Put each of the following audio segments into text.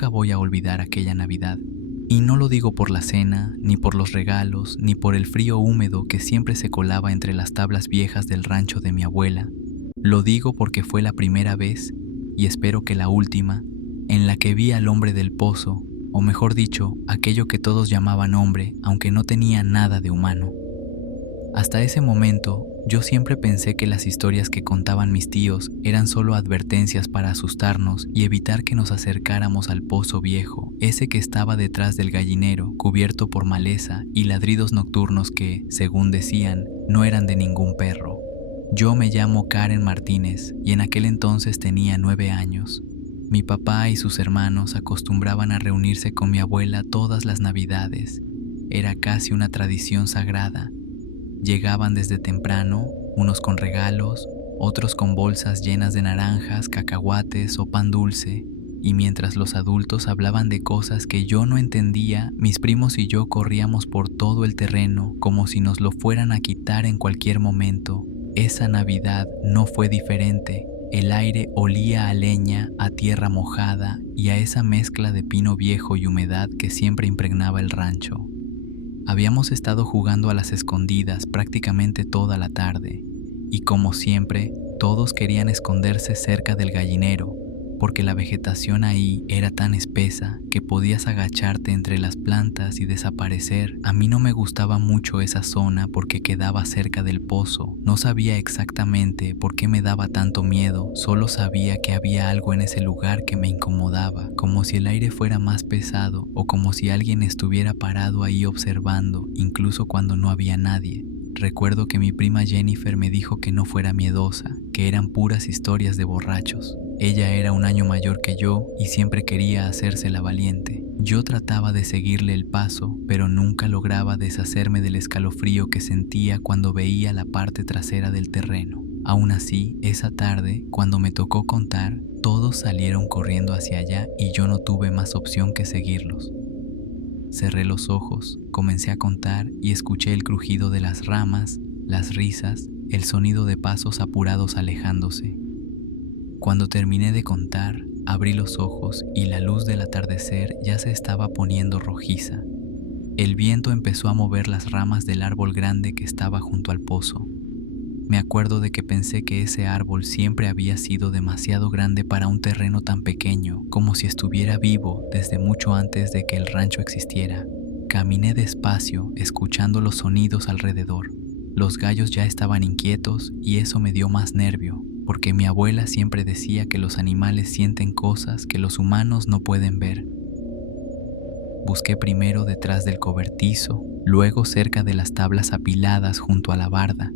Nunca voy a olvidar aquella Navidad. Y no lo digo por la cena, ni por los regalos, ni por el frío húmedo que siempre se colaba entre las tablas viejas del rancho de mi abuela. Lo digo porque fue la primera vez, y espero que la última, en la que vi al hombre del pozo, o mejor dicho, aquello que todos llamaban hombre, aunque no tenía nada de humano. Hasta ese momento, yo siempre pensé que las historias que contaban mis tíos eran solo advertencias para asustarnos y evitar que nos acercáramos al pozo viejo, ese que estaba detrás del gallinero, cubierto por maleza y ladridos nocturnos que, según decían, no eran de ningún perro. Yo me llamo Karen Martínez y en aquel entonces tenía 9 años. Mi papá y sus hermanos acostumbraban a reunirse con mi abuela todas las Navidades. Era casi una tradición sagrada. Llegaban desde temprano, unos con regalos, otros con bolsas llenas de naranjas, cacahuates o pan dulce, y mientras los adultos hablaban de cosas que yo no entendía, mis primos y yo corríamos por todo el terreno como si nos lo fueran a quitar en cualquier momento. Esa Navidad no fue diferente. El aire olía a leña, a tierra mojada y a esa mezcla de pino viejo y humedad que siempre impregnaba el rancho. Habíamos estado jugando a las escondidas prácticamente toda la tarde, y como siempre, todos querían esconderse cerca del gallinero, porque la vegetación ahí era tan espesa que podías agacharte entre las plantas y desaparecer. A mí no me gustaba mucho esa zona porque quedaba cerca del pozo. No sabía exactamente por qué me daba tanto miedo, solo sabía que había algo en ese lugar que me incomodaba, como si el aire fuera más pesado o como si alguien estuviera parado ahí observando, incluso cuando no había nadie. Recuerdo que mi prima Jennifer me dijo que no fuera miedosa, que eran puras historias de borrachos. Ella era un año mayor que yo y siempre quería hacerse la valiente. Yo trataba de seguirle el paso, pero nunca lograba deshacerme del escalofrío que sentía cuando veía la parte trasera del terreno. Aún así, esa tarde, cuando me tocó contar, todos salieron corriendo hacia allá y yo no tuve más opción que seguirlos. Cerré los ojos, comencé a contar y escuché el crujido de las ramas, las risas, el sonido de pasos apurados alejándose. Cuando terminé de contar, abrí los ojos y la luz del atardecer ya se estaba poniendo rojiza. El viento empezó a mover las ramas del árbol grande que estaba junto al pozo. Me acuerdo de que pensé que ese árbol siempre había sido demasiado grande para un terreno tan pequeño, como si estuviera vivo desde mucho antes de que el rancho existiera. Caminé despacio, escuchando los sonidos alrededor. Los gallos ya estaban inquietos y eso me dio más nervio, porque mi abuela siempre decía que los animales sienten cosas que los humanos no pueden ver. Busqué primero detrás del cobertizo, luego cerca de las tablas apiladas junto a la barda.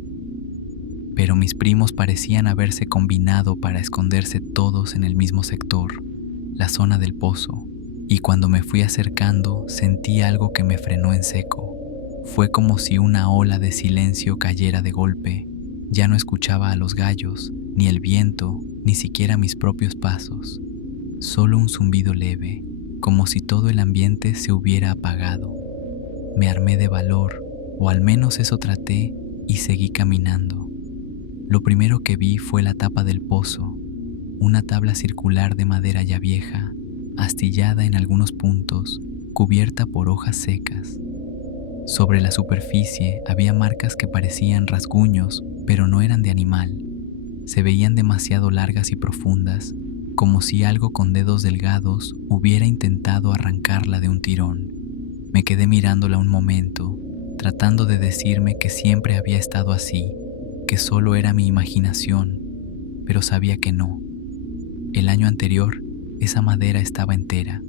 Pero mis primos parecían haberse combinado para esconderse todos en el mismo sector, la zona del pozo, y cuando me fui acercando sentí algo que me frenó en seco. Fue como si una ola de silencio cayera de golpe. Ya no escuchaba a los gallos, ni el viento, ni siquiera mis propios pasos. Solo un zumbido leve, como si todo el ambiente se hubiera apagado. Me armé de valor, o al menos eso traté, y seguí caminando. Lo primero que vi fue la tapa del pozo, una tabla circular de madera ya vieja, astillada en algunos puntos, cubierta por hojas secas. Sobre la superficie había marcas que parecían rasguños, pero no eran de animal. Se veían demasiado largas y profundas, como si algo con dedos delgados hubiera intentado arrancarla de un tirón. Me quedé mirándola un momento, tratando de decirme que siempre había estado así, que solo era mi imaginación, pero sabía que no. El año anterior, esa madera estaba entera.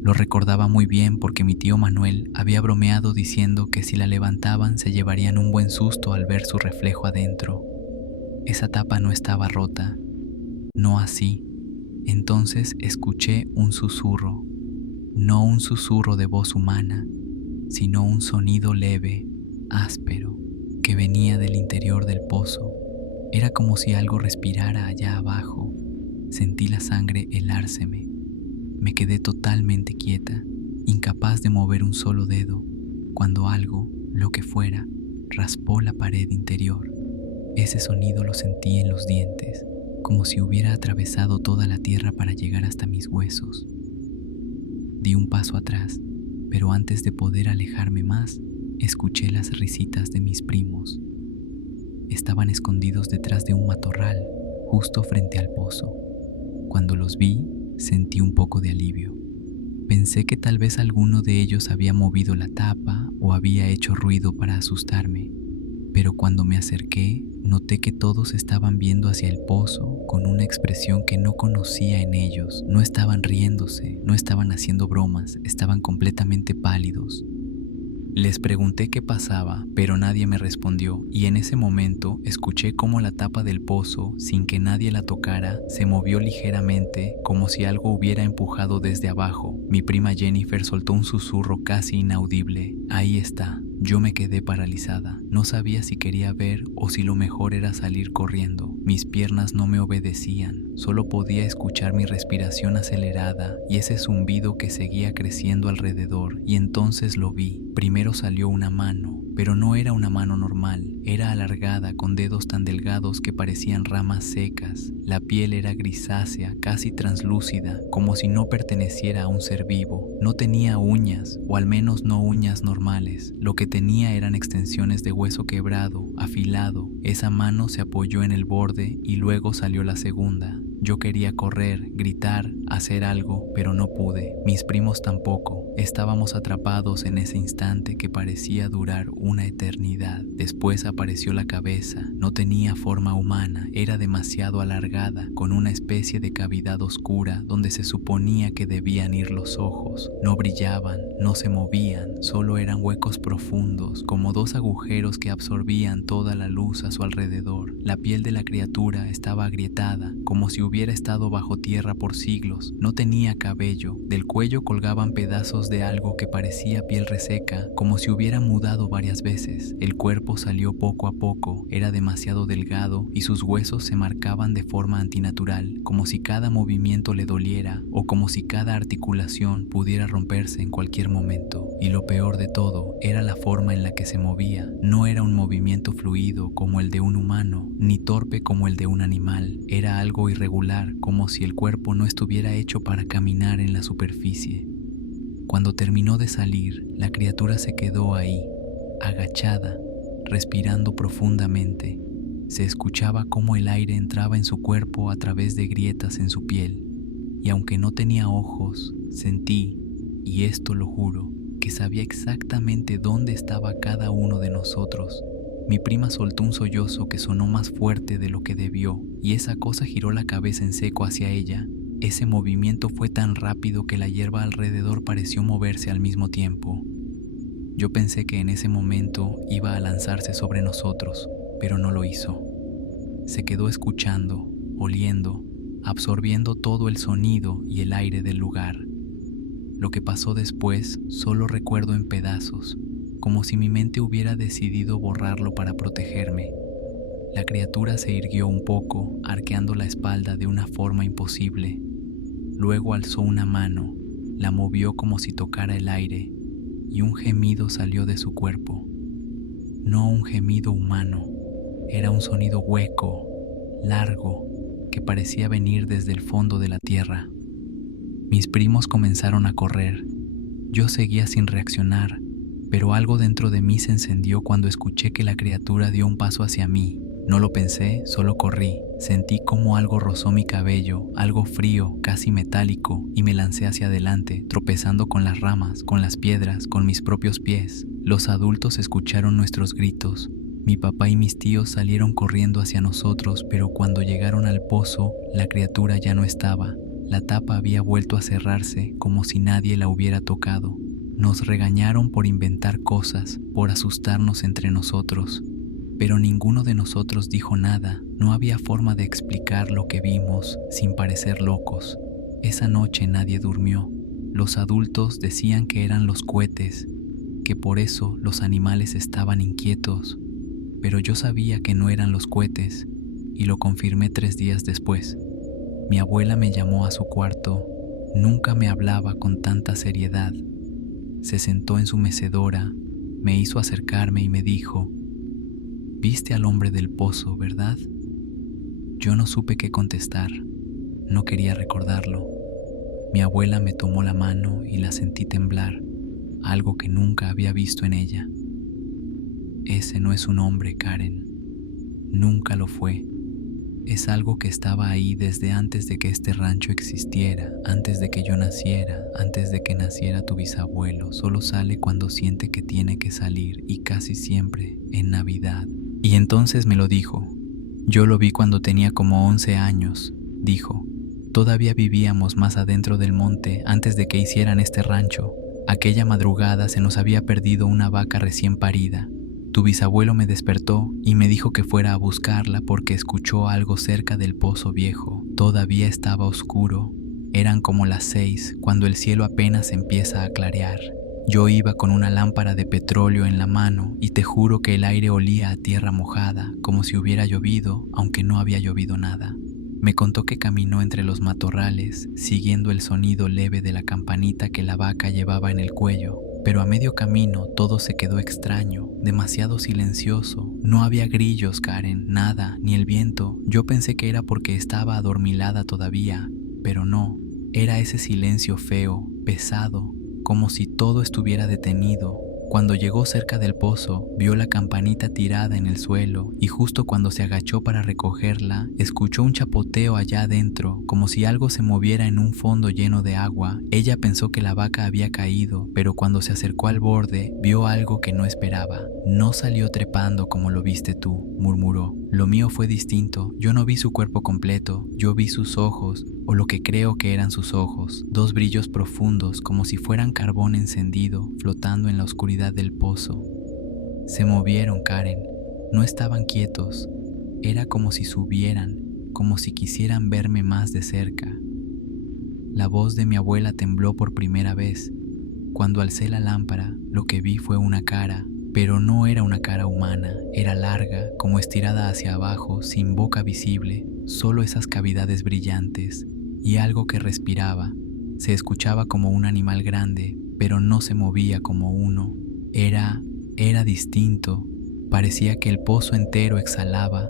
Lo recordaba muy bien porque mi tío Manuel había bromeado diciendo que si la levantaban se llevarían un buen susto al ver su reflejo adentro. Esa tapa no estaba rota, no así. Entonces escuché un susurro, no un susurro de voz humana, sino un sonido leve, áspero, que venía del interior del pozo. Era como si algo respirara allá abajo. Sentí la sangre helárseme. Me quedé totalmente quieta, incapaz de mover un solo dedo, cuando algo, lo que fuera, raspó la pared interior. Ese sonido lo sentí en los dientes, como si hubiera atravesado toda la tierra para llegar hasta mis huesos. Di un paso atrás, pero antes de poder alejarme más, escuché las risitas de mis primos. Estaban escondidos detrás de un matorral, justo frente al pozo. Cuando los vi, sentí un poco de alivio. Pensé que tal vez alguno de ellos había movido la tapa o había hecho ruido para asustarme, pero cuando me acerqué, noté que todos estaban viendo hacia el pozo con una expresión que no conocía en ellos. No estaban riéndose, no estaban haciendo bromas, estaban completamente pálidos. Les pregunté qué pasaba, pero nadie me respondió, y en ese momento escuché cómo la tapa del pozo, sin que nadie la tocara, se movió ligeramente, como si algo hubiera empujado desde abajo. Mi prima Jennifer soltó un susurro casi inaudible. Ahí está. Yo me quedé paralizada. No sabía si quería ver o si lo mejor era salir corriendo. Mis piernas no me obedecían. Solo podía escuchar mi respiración acelerada y ese zumbido que seguía creciendo alrededor, y entonces lo vi. Primero salió una mano, pero no era una mano normal. Era alargada, con dedos tan delgados que parecían ramas secas. La piel era grisácea, casi translúcida, como si no perteneciera a un ser vivo. No tenía uñas, o al menos no uñas normales. Lo que tenía eran extensiones de hueso quebrado, afilado. Esa mano se apoyó en el borde y luego salió la segunda. Yo quería correr, gritar, hacer algo, pero no pude. Mis primos tampoco. Estábamos atrapados en ese instante que parecía durar una eternidad. Después apareció la cabeza. No tenía forma humana, era demasiado alargada, con una especie de cavidad oscura donde se suponía que debían ir los ojos. No brillaban, no se movían, solo eran huecos profundos, como dos agujeros que absorbían toda la luz a su alrededor. La piel de la criatura estaba agrietada, como si hubiera estado bajo tierra por siglos. No tenía cabello, del cuello colgaban pedazos de algo que parecía piel reseca, como si hubiera mudado varias veces. El cuerpo salió poco a poco, era demasiado delgado y sus huesos se marcaban de forma antinatural, como si cada movimiento le doliera o como si cada articulación pudiera romperse en cualquier momento. Y lo peor de todo era la forma en la que se movía. No era un movimiento fluido como el de un humano, ni torpe como el de un animal. Era algo irregular, como si el cuerpo no estuviera hecho para caminar en la superficie. Cuando terminó de salir, la criatura se quedó ahí, agachada, respirando profundamente. Se escuchaba cómo el aire entraba en su cuerpo a través de grietas en su piel, y aunque no tenía ojos, sentí, y esto lo juro, que sabía exactamente dónde estaba cada uno de nosotros. Mi prima soltó un sollozo que sonó más fuerte de lo que debió, y esa cosa giró la cabeza en seco hacia ella. Ese movimiento fue tan rápido que la hierba alrededor pareció moverse al mismo tiempo. Yo pensé que en ese momento iba a lanzarse sobre nosotros, pero no lo hizo. Se quedó escuchando, oliendo, absorbiendo todo el sonido y el aire del lugar. Lo que pasó después solo recuerdo en pedazos, como si mi mente hubiera decidido borrarlo para protegerme. La criatura se irguió un poco, arqueando la espalda de una forma imposible. Luego alzó una mano, la movió como si tocara el aire, y un gemido salió de su cuerpo. No un gemido humano, era un sonido hueco, largo, que parecía venir desde el fondo de la tierra. Mis primos comenzaron a correr. Yo seguía sin reaccionar, pero algo dentro de mí se encendió cuando escuché que la criatura dio un paso hacia mí. No lo pensé, solo corrí. Sentí como algo rozó mi cabello, algo frío, casi metálico, y me lancé hacia adelante, tropezando con las ramas, con las piedras, con mis propios pies. Los adultos escucharon nuestros gritos. Mi papá y mis tíos salieron corriendo hacia nosotros, pero cuando llegaron al pozo, la criatura ya no estaba. La tapa había vuelto a cerrarse, como si nadie la hubiera tocado. Nos regañaron por inventar cosas, por asustarnos entre nosotros. Pero ninguno de nosotros dijo nada. No había forma de explicar lo que vimos sin parecer locos. Esa noche nadie durmió. Los adultos decían que eran los cohetes, que por eso los animales estaban inquietos. Pero yo sabía que no eran los cohetes, y lo confirmé 3 días después. Mi abuela me llamó a su cuarto. Nunca me hablaba con tanta seriedad. Se sentó en su mecedora, me hizo acercarme y me dijo: «¿Viste al hombre del pozo, verdad?». Yo no supe qué contestar. No quería recordarlo. Mi abuela me tomó la mano y la sentí temblar, algo que nunca había visto en ella. Ese no es un hombre, Karen. Nunca lo fue. Es algo que estaba ahí desde antes de que este rancho existiera, antes de que yo naciera, antes de que naciera tu bisabuelo. Solo sale cuando siente que tiene que salir, y casi siempre en Navidad. Y entonces me lo dijo. Yo lo vi cuando tenía como 11 años, dijo. Todavía vivíamos más adentro del monte antes de que hicieran este rancho. Aquella madrugada se nos había perdido una vaca recién parida. Tu bisabuelo me despertó y me dijo que fuera a buscarla porque escuchó algo cerca del pozo viejo. Todavía estaba oscuro. Eran como las 6 cuando el cielo apenas empieza a clarear. Yo iba con una lámpara de petróleo en la mano y te juro que el aire olía a tierra mojada, como si hubiera llovido, aunque no había llovido nada. Me contó que caminó entre los matorrales, siguiendo el sonido leve de la campanita que la vaca llevaba en el cuello. Pero a medio camino todo se quedó extraño, demasiado silencioso. No había grillos, Karen, nada, ni el viento. Yo pensé que era porque estaba adormilada todavía, pero no. Era ese silencio feo, pesado, como si todo estuviera detenido. Cuando llegó cerca del pozo, vio la campanita tirada en el suelo y justo cuando se agachó para recogerla, escuchó un chapoteo allá adentro, como si algo se moviera en un fondo lleno de agua. Ella pensó que la vaca había caído, pero cuando se acercó al borde, vio algo que no esperaba. No salió trepando como lo viste tú, murmuró. Lo mío fue distinto. Yo no vi su cuerpo completo, yo vi sus ojos, o lo que creo que eran sus ojos, dos brillos profundos como si fueran carbón encendido, flotando en la oscuridad del pozo. Se movieron, Karen, no estaban quietos, era como si subieran, como si quisieran verme más de cerca. La voz de mi abuela tembló por primera vez. Cuando alcé la lámpara, lo que vi fue una cara, pero no era una cara humana, era larga, como estirada hacia abajo, sin boca visible, solo esas cavidades brillantes, y algo que respiraba. Se escuchaba como un animal grande, pero no se movía como uno. Era distinto, parecía que el pozo entero exhalaba.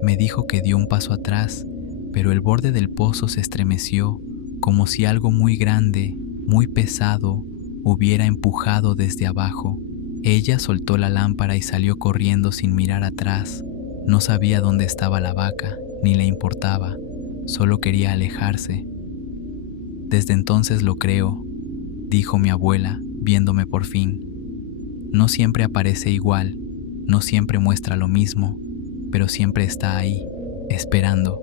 Me dijo que dio un paso atrás, pero el borde del pozo se estremeció, como si algo muy grande, muy pesado, hubiera empujado desde abajo. Ella soltó la lámpara y salió corriendo sin mirar atrás. No sabía dónde estaba la vaca, ni le importaba, solo quería alejarse. Desde entonces lo creo, dijo mi abuela, viéndome por fin. No siempre aparece igual, no siempre muestra lo mismo, pero siempre está ahí, esperando.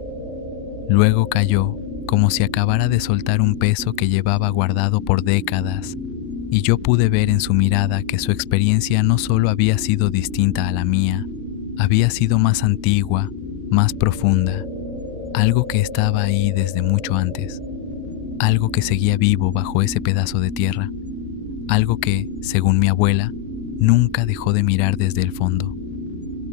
Luego cayó, como si acabara de soltar un peso que llevaba guardado por décadas, y yo pude ver en su mirada que su experiencia no solo había sido distinta a la mía, había sido más antigua, más profunda, algo que estaba ahí desde mucho antes, algo que seguía vivo bajo ese pedazo de tierra, algo que, según mi abuela, nunca dejó de mirar desde el fondo.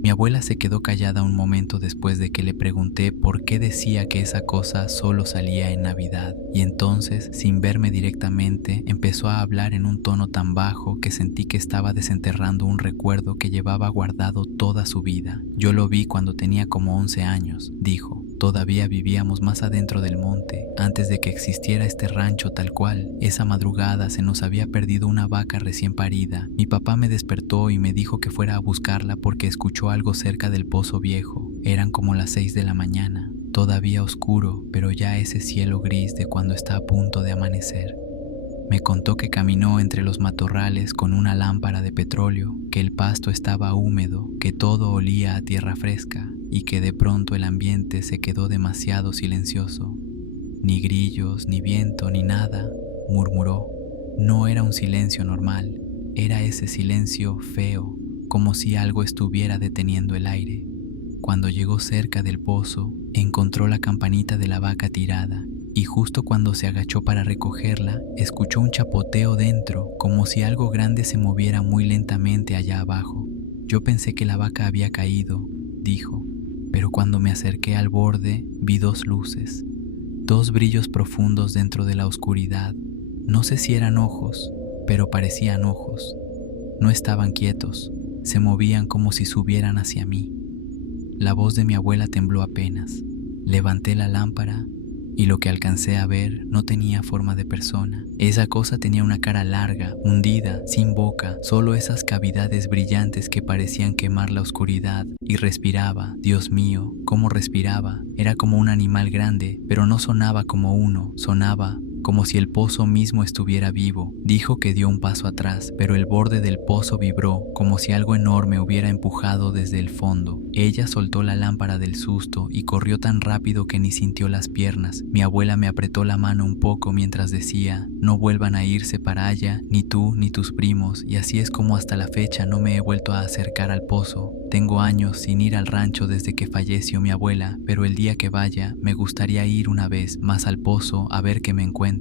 Mi abuela se quedó callada un momento después de que le pregunté por qué decía que esa cosa solo salía en Navidad, y entonces, sin verme directamente, empezó a hablar en un tono tan bajo que sentí que estaba desenterrando un recuerdo que llevaba guardado toda su vida. Yo lo vi cuando tenía como 11 años, dijo. Todavía vivíamos más adentro del monte, antes de que existiera este rancho tal cual. Esa madrugada se nos había perdido una vaca recién parida. Mi papá me despertó y me dijo que fuera a buscarla porque escuchó algo cerca del pozo viejo. Eran como las 6 de la mañana, todavía oscuro, pero ya ese cielo gris de cuando está a punto de amanecer. Me contó que caminó entre los matorrales con una lámpara de petróleo, que el pasto estaba húmedo, que todo olía a tierra fresca y que de pronto el ambiente se quedó demasiado silencioso. Ni grillos, ni viento, ni nada, murmuró. No era un silencio normal, era ese silencio feo, como si algo estuviera deteniendo el aire. Cuando llegó cerca del pozo, encontró la campanita de la vaca tirada, y justo cuando se agachó para recogerla, escuchó un chapoteo dentro, como si algo grande se moviera muy lentamente allá abajo. Yo pensé que la vaca había caído, dijo, pero cuando me acerqué al borde, vi dos luces, dos brillos profundos dentro de la oscuridad. No sé si eran ojos, pero parecían ojos. No estaban quietos, se movían como si subieran hacia mí. La voz de mi abuela tembló apenas. Levanté la lámpara y lo que alcancé a ver no tenía forma de persona. Esa cosa tenía una cara larga, hundida, sin boca, solo esas cavidades brillantes que parecían quemar la oscuridad, y respiraba. Dios mío, cómo respiraba. Era como un animal grande, pero no sonaba como uno, sonaba como si el pozo mismo estuviera vivo. Dijo que dio un paso atrás, pero el borde del pozo vibró, como si algo enorme hubiera empujado desde el fondo. Ella soltó la lámpara del susto y corrió tan rápido que ni sintió las piernas. Mi abuela me apretó la mano un poco mientras decía: no vuelvan a irse para allá, ni tú ni tus primos, y así es como hasta la fecha no me he vuelto a acercar al pozo. Tengo años sin ir al rancho desde que falleció mi abuela, pero el día que vaya me gustaría ir una vez más al pozo a ver qué me encuentro.